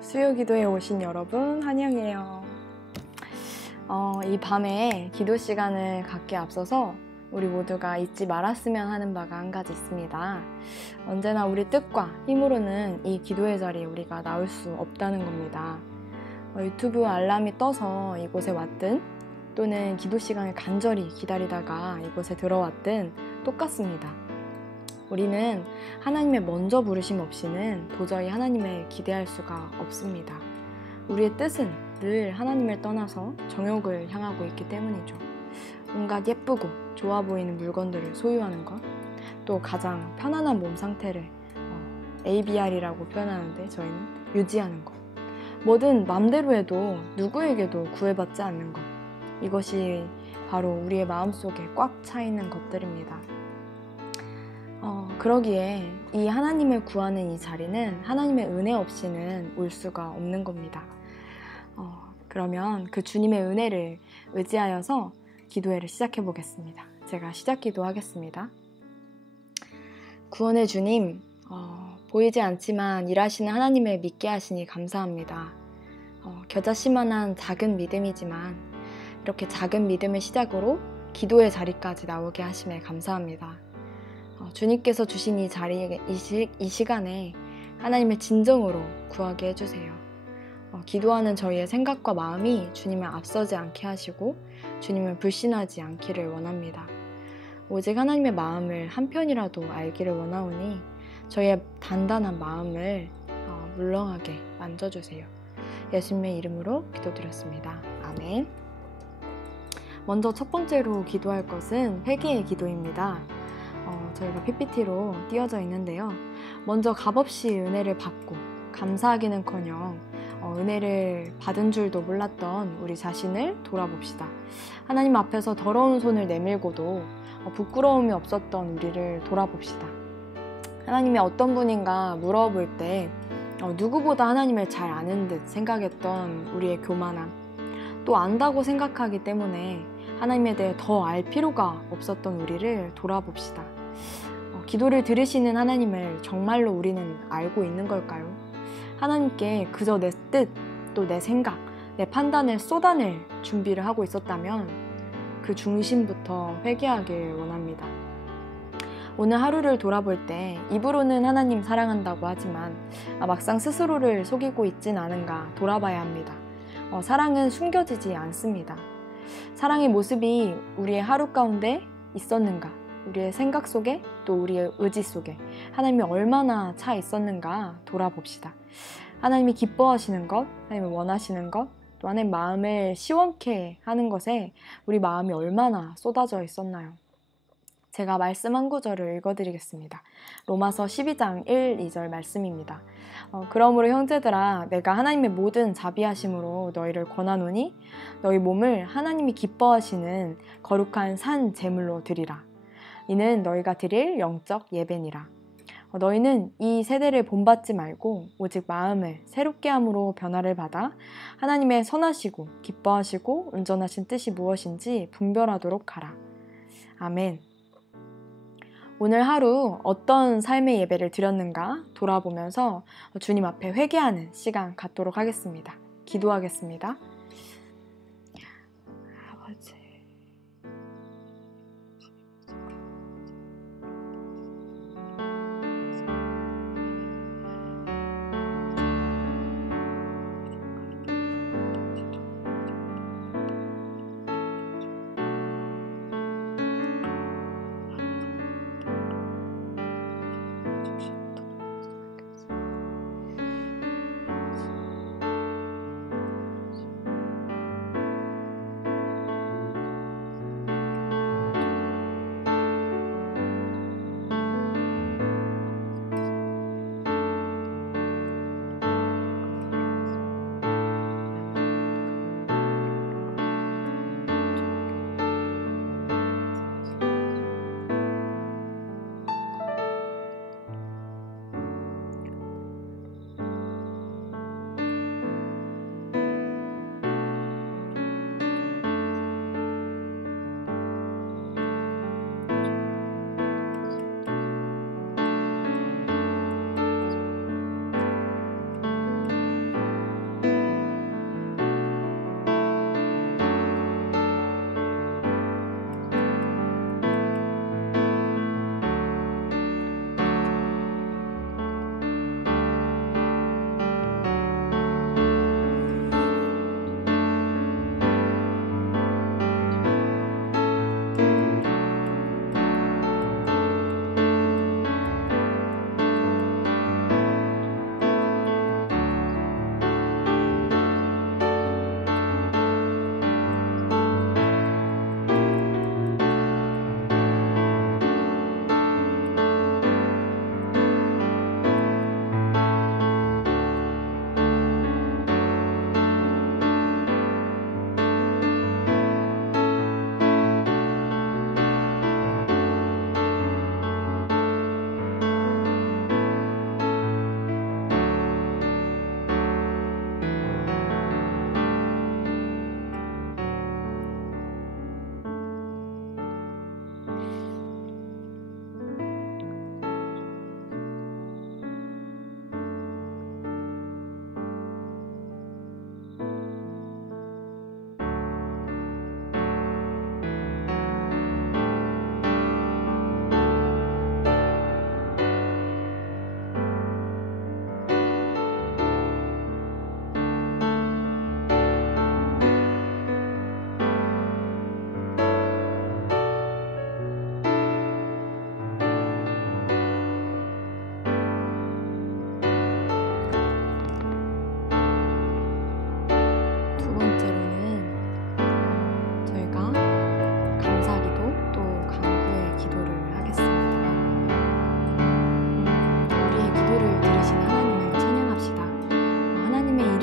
수요 기도에 오신 여러분 환영해요. 이 밤에 기도 시간을 갖기에 앞서서 우리 모두가 잊지 말았으면 하는 바가 한 가지 있습니다. 언제나 우리 뜻과 힘으로는 이 기도의 자리에 우리가 나올 수 없다는 겁니다. 유튜브 알람이 떠서 이곳에 왔든 또는 기도 시간을 간절히 기다리다가 이곳에 들어왔든 똑같습니다. 우리는 하나님의 먼저 부르심 없이는 도저히 하나님을 기대할 수가 없습니다. 우리의 뜻은 늘 하나님을 떠나서 정욕을 향하고 있기 때문이죠. 온갖 예쁘고 좋아 보이는 물건들을 소유하는 것, 또 가장 편안한 몸 상태를 ABR이라고 표현하는데 저희는 유지하는 것, 뭐든 맘대로 해도 누구에게도 구애받지 않는 것, 이것이 바로 우리의 마음속에 꽉 차 있는 것들입니다. 그러기에 이 하나님을 구하는 이 자리는 하나님의 은혜 없이는 올 수가 없는 겁니다. 그러면 그 주님의 은혜를 의지하여서 기도회를 시작해 보겠습니다. 제가 시작 기도하겠습니다. 구원의 주님, 보이지 않지만 일하시는 하나님을 믿게 하시니 감사합니다. 겨자씨만한 작은 믿음이지만 이렇게 작은 믿음의 시작으로 기도의 자리까지 나오게 하심에 감사합니다. 주님께서 주신 이 자리에 이 시간에 하나님의 진정으로 구하게 해주세요. 기도하는 저희의 생각과 마음이 주님을 앞서지 않게 하시고 주님을 불신하지 않기를 원합니다. 오직 하나님의 마음을 한편이라도 알기를 원하오니 저희의 단단한 마음을 물렁하게 만져주세요. 예수님의 이름으로 기도드렸습니다. 아멘. 먼저 첫 번째로 기도할 것은 회개의 기도입니다. 저희가 PPT로 띄어져 있는데요. 먼저 값없이 은혜를 받고 감사하기는커녕 은혜를 받은 줄도 몰랐던 우리 자신을 돌아봅시다. 하나님 앞에서 더러운 손을 내밀고도 부끄러움이 없었던 우리를 돌아봅시다. 하나님이 어떤 분인가 물어볼 때 누구보다 하나님을 잘 아는 듯 생각했던 우리의 교만함, 또 안다고 생각하기 때문에 하나님에 대해 더 알 필요가 없었던 우리를 돌아봅시다. 기도를 들으시는 하나님을 정말로 우리는 알고 있는 걸까요? 하나님께 그저 내 뜻, 또 내 생각, 내 판단을 쏟아낼 준비를 하고 있었다면 그 중심부터 회개하길 원합니다. 오늘 하루를 돌아볼 때 입으로는 하나님 사랑한다고 하지만 막상 스스로를 속이고 있진 않은가 돌아봐야 합니다. 사랑은 숨겨지지 않습니다. 사랑의 모습이 우리의 하루 가운데 있었는가, 우리의 생각 속에 또 우리의 의지 속에 하나님이 얼마나 차 있었는가 돌아봅시다. 하나님이 기뻐하시는 것, 하나님이 원하시는 것, 또 하나님 마음을 시원케 하는 것에 우리 마음이 얼마나 쏟아져 있었나요? 제가 말씀 한 구절을 읽어드리겠습니다. 로마서 12장 1, 2절 말씀입니다. 그러므로 형제들아 내가 하나님의 모든 자비하심으로 너희를 권하노니 너희 몸을 하나님이 기뻐하시는 거룩한 산 제물로 드리라. 이는 너희가 드릴 영적 예배니라. 너희는 이 세대를 본받지 말고 오직 마음을 새롭게 함으로 변화를 받아 하나님의 선하시고 기뻐하시고 온전하신 뜻이 무엇인지 분별하도록 하라. 아멘. 오늘 하루 어떤 삶의 예배를 드렸는가 돌아보면서 주님 앞에 회개하는 시간 갖도록 하겠습니다. 기도하겠습니다. 아버지,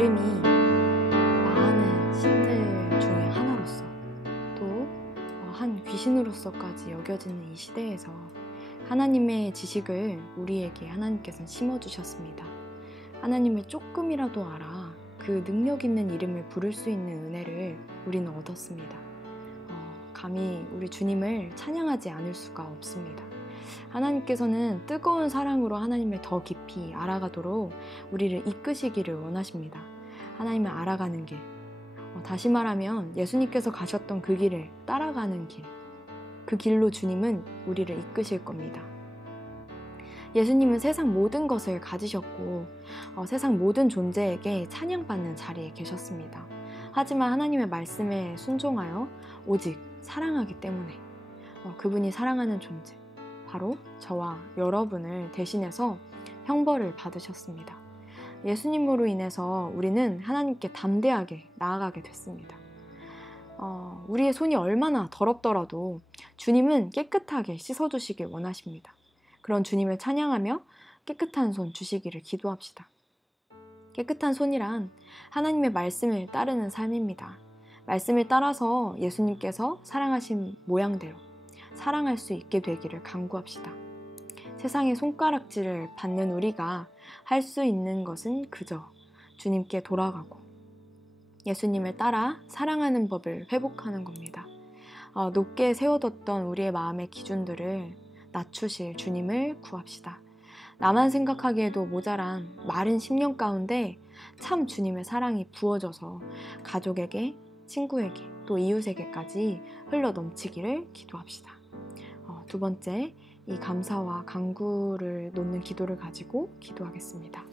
이름이 많은 신들 중에 하나로서 또 한 귀신으로서까지 여겨지는 이 시대에서 하나님의 지식을 우리에게 하나님께서는 심어주셨습니다. 하나님을 조금이라도 알아 그 능력 있는 이름을 부를 수 있는 은혜를 우리는 얻었습니다. 감히 우리 주님을 찬양하지 않을 수가 없습니다. 하나님께서는 뜨거운 사랑으로 하나님을 더 깊이 알아가도록 우리를 이끄시기를 원하십니다. 하나님을 알아가는 길, 다시 말하면 예수님께서 가셨던 그 길을 따라가는 길, 그 길로 주님은 우리를 이끄실 겁니다. 예수님은 세상 모든 것을 가지셨고 세상 모든 존재에게 찬양받는 자리에 계셨습니다. 하지만 하나님의 말씀에 순종하여 오직 사랑하기 때문에 그분이 사랑하는 존재, 바로 저와 여러분을 대신해서 형벌을 받으셨습니다. 예수님으로 인해서 우리는 하나님께 담대하게 나아가게 됐습니다. 우리의 손이 얼마나 더럽더라도 주님은 깨끗하게 씻어주시길 원하십니다. 그런 주님을 찬양하며 깨끗한 손 주시기를 기도합시다. 깨끗한 손이란 하나님의 말씀을 따르는 삶입니다. 말씀을 따라서 예수님께서 사랑하신 모양대로 사랑할 수 있게 되기를 간구합시다. 세상의 손가락질을 받는 우리가 할 수 있는 것은 그저 주님께 돌아가고 예수님을 따라 사랑하는 법을 회복하는 겁니다. 높게 세워뒀던 우리의 마음의 기준들을 낮추실 주님을 구합시다. 나만 생각하기에도 모자란 마른 심령 가운데 참 주님의 사랑이 부어져서 가족에게, 친구에게, 또 이웃에게까지 흘러 넘치기를 기도합시다. 두 번째, 이 감사와 간구를 놓는 기도를 가지고 기도하겠습니다.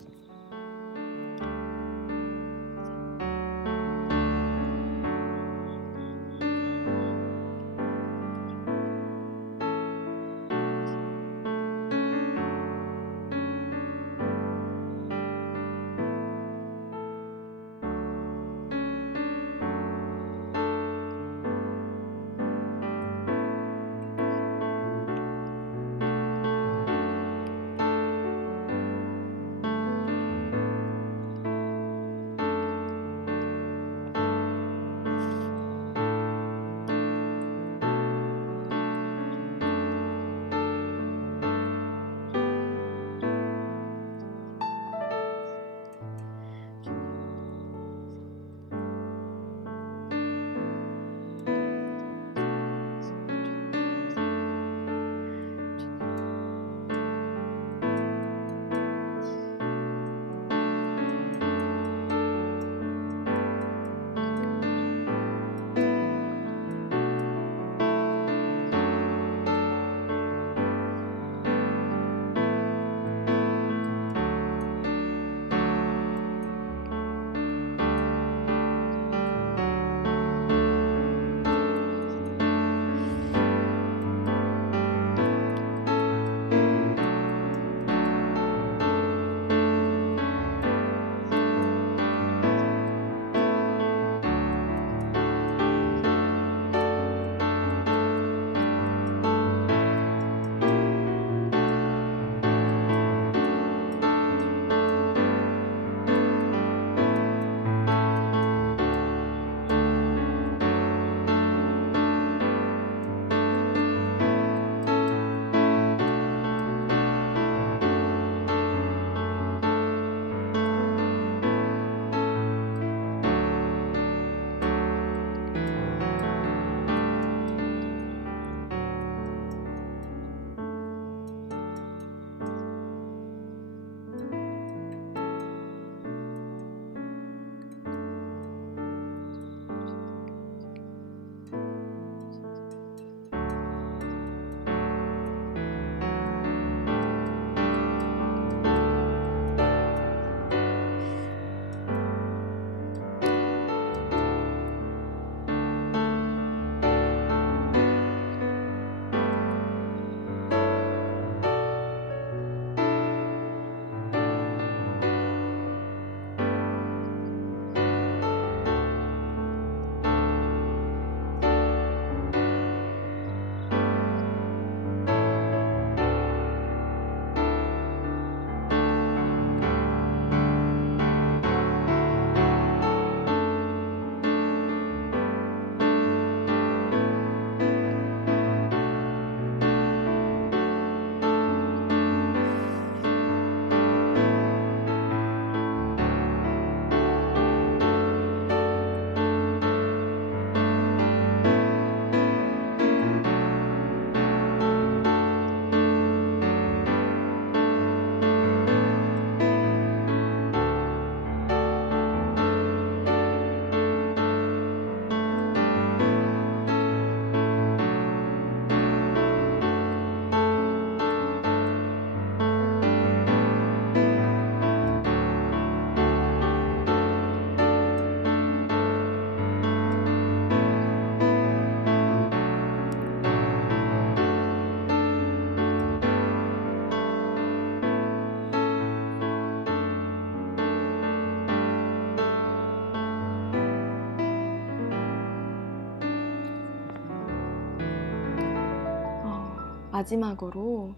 마지막으로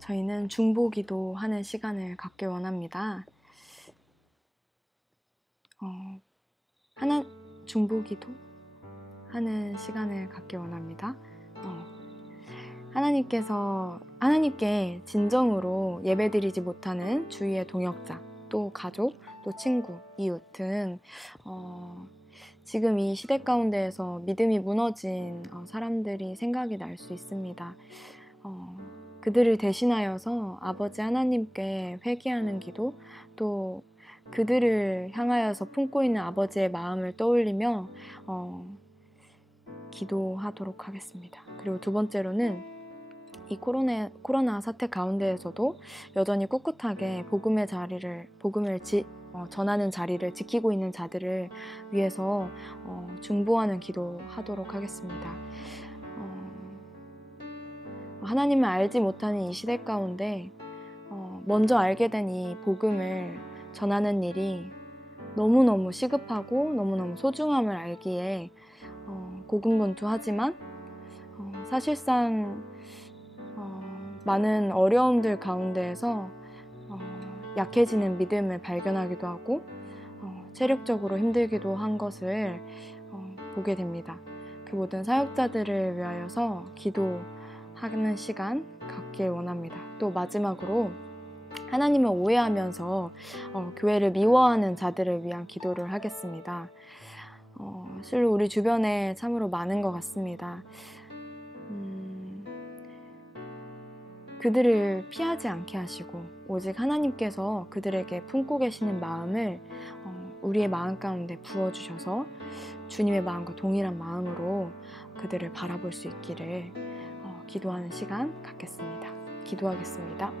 저희는 중보기도 하는 시간을 갖기 원합니다. 중보기도 하는 시간을 갖기 원합니다. 하나님께 진정으로 예배드리지 못하는 주위의 동역자, 또 가족, 또 친구, 이웃 등 지금 이 시대 가운데에서 믿음이 무너진 사람들이 생각이 날 수 있습니다. 그들을 대신하여서 아버지 하나님께 회개하는 기도, 또 그들을 향하여서 품고 있는 아버지의 마음을 떠올리며 기도하도록 하겠습니다. 그리고 두 번째로는 이 코로나 사태 가운데에서도 여전히 꿋꿋하게 복음을 전하는 자리를 지키고 있는 자들을 위해서 중보하는 기도하도록 하겠습니다. 하나님을 알지 못하는 이 시대 가운데 먼저 알게 된 이 복음을 전하는 일이 너무너무 시급하고 너무너무 소중함을 알기에 고군분투하지만 사실상 많은 어려움들 가운데에서 약해지는 믿음을 발견하기도 하고 체력적으로 힘들기도 한 것을 보게 됩니다. 그 모든 사역자들을 위하여서 기도하는 시간 갖길 원합니다. 또 마지막으로 하나님을 오해하면서 교회를 미워하는 자들을 위한 기도를 하겠습니다. 실로 우리 주변에 참으로 많은 것 같습니다. 그들을 피하지 않게 하시고 오직 하나님께서 그들에게 품고 계시는 마음을 우리의 마음 가운데 부어주셔서 주님의 마음과 동일한 마음으로 그들을 바라볼 수 있기를 기도하는 시간 갖겠습니다. 기도하겠습니다.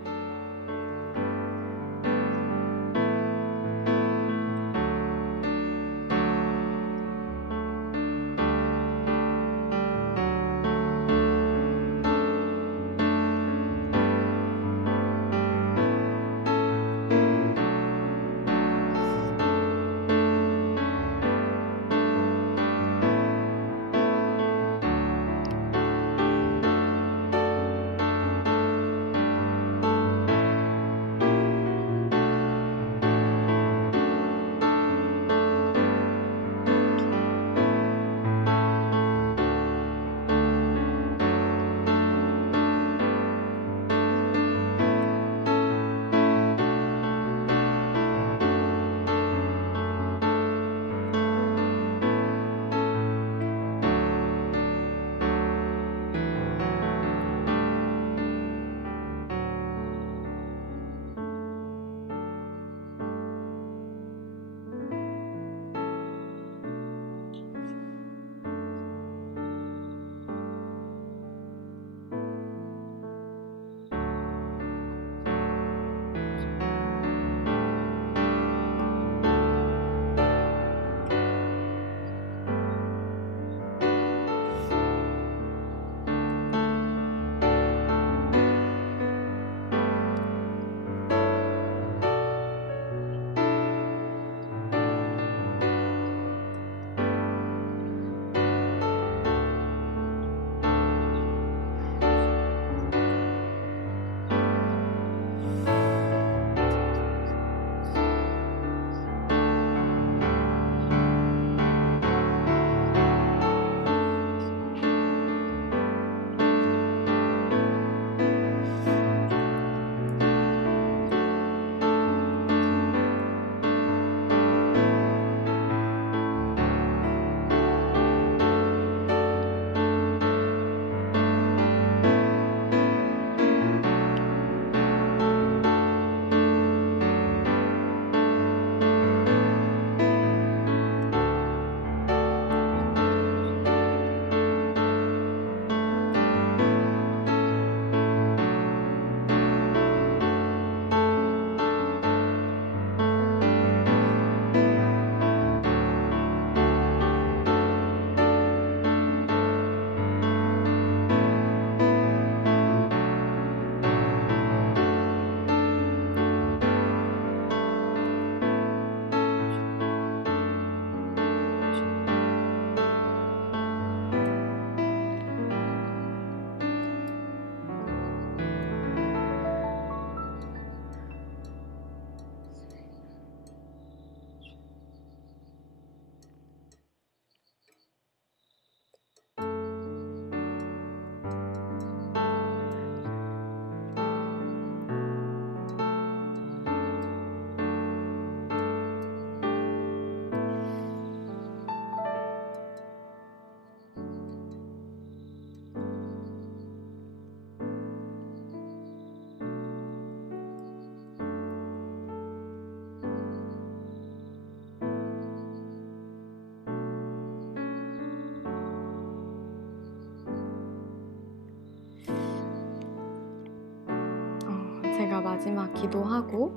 마지막 기도하고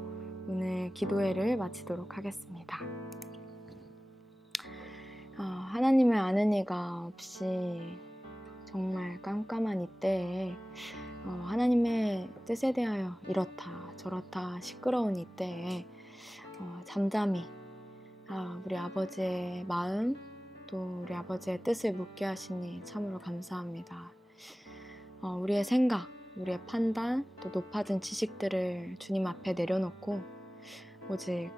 오늘 기도회를 마치도록 하겠습니다. 하나님을 아는 이가 없이 정말 깜깜한 이때에 하나님의 뜻에 대하여 이렇다 저렇다 시끄러운 이때에 잠잠히 우리 아버지의 마음 또 우리 아버지의 뜻을 묻게 하시니 참으로 감사합니다. 우리의 생각, 우리의 판단, 또 높아진 지식들을 주님 앞에 내려놓고 오직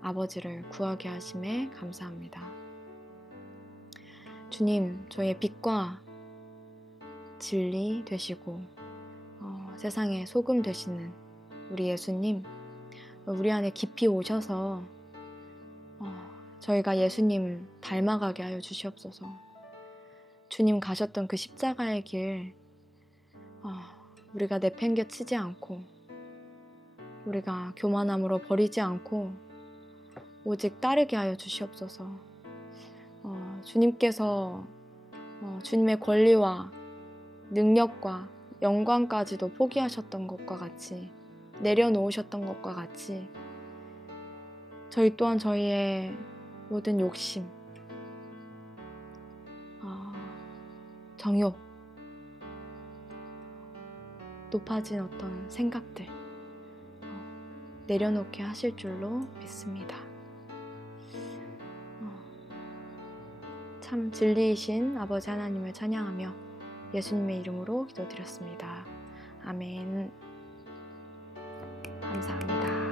아버지를 구하게 하심에 감사합니다. 주님, 저희의 빛과 진리 되시고 세상의 소금 되시는 우리 예수님, 우리 안에 깊이 오셔서 저희가 예수님 닮아가게 하여 주시옵소서. 주님 가셨던 그 십자가의 길 우리가 내팽개치지 않고 우리가 교만함으로 버리지 않고 오직 따르게 하여 주시옵소서. 주님께서 주님의 권리와 능력과 영광까지도 포기하셨던 것과 같이 내려놓으셨던 것과 같이 저희 또한 저희의 모든 욕심, 정욕, 높아진 어떤 생각들 내려놓게 하실 줄로 믿습니다. 참 진리이신 아버지 하나님을 찬양하며 예수님의 이름으로 기도드렸습니다. 아멘. 감사합니다.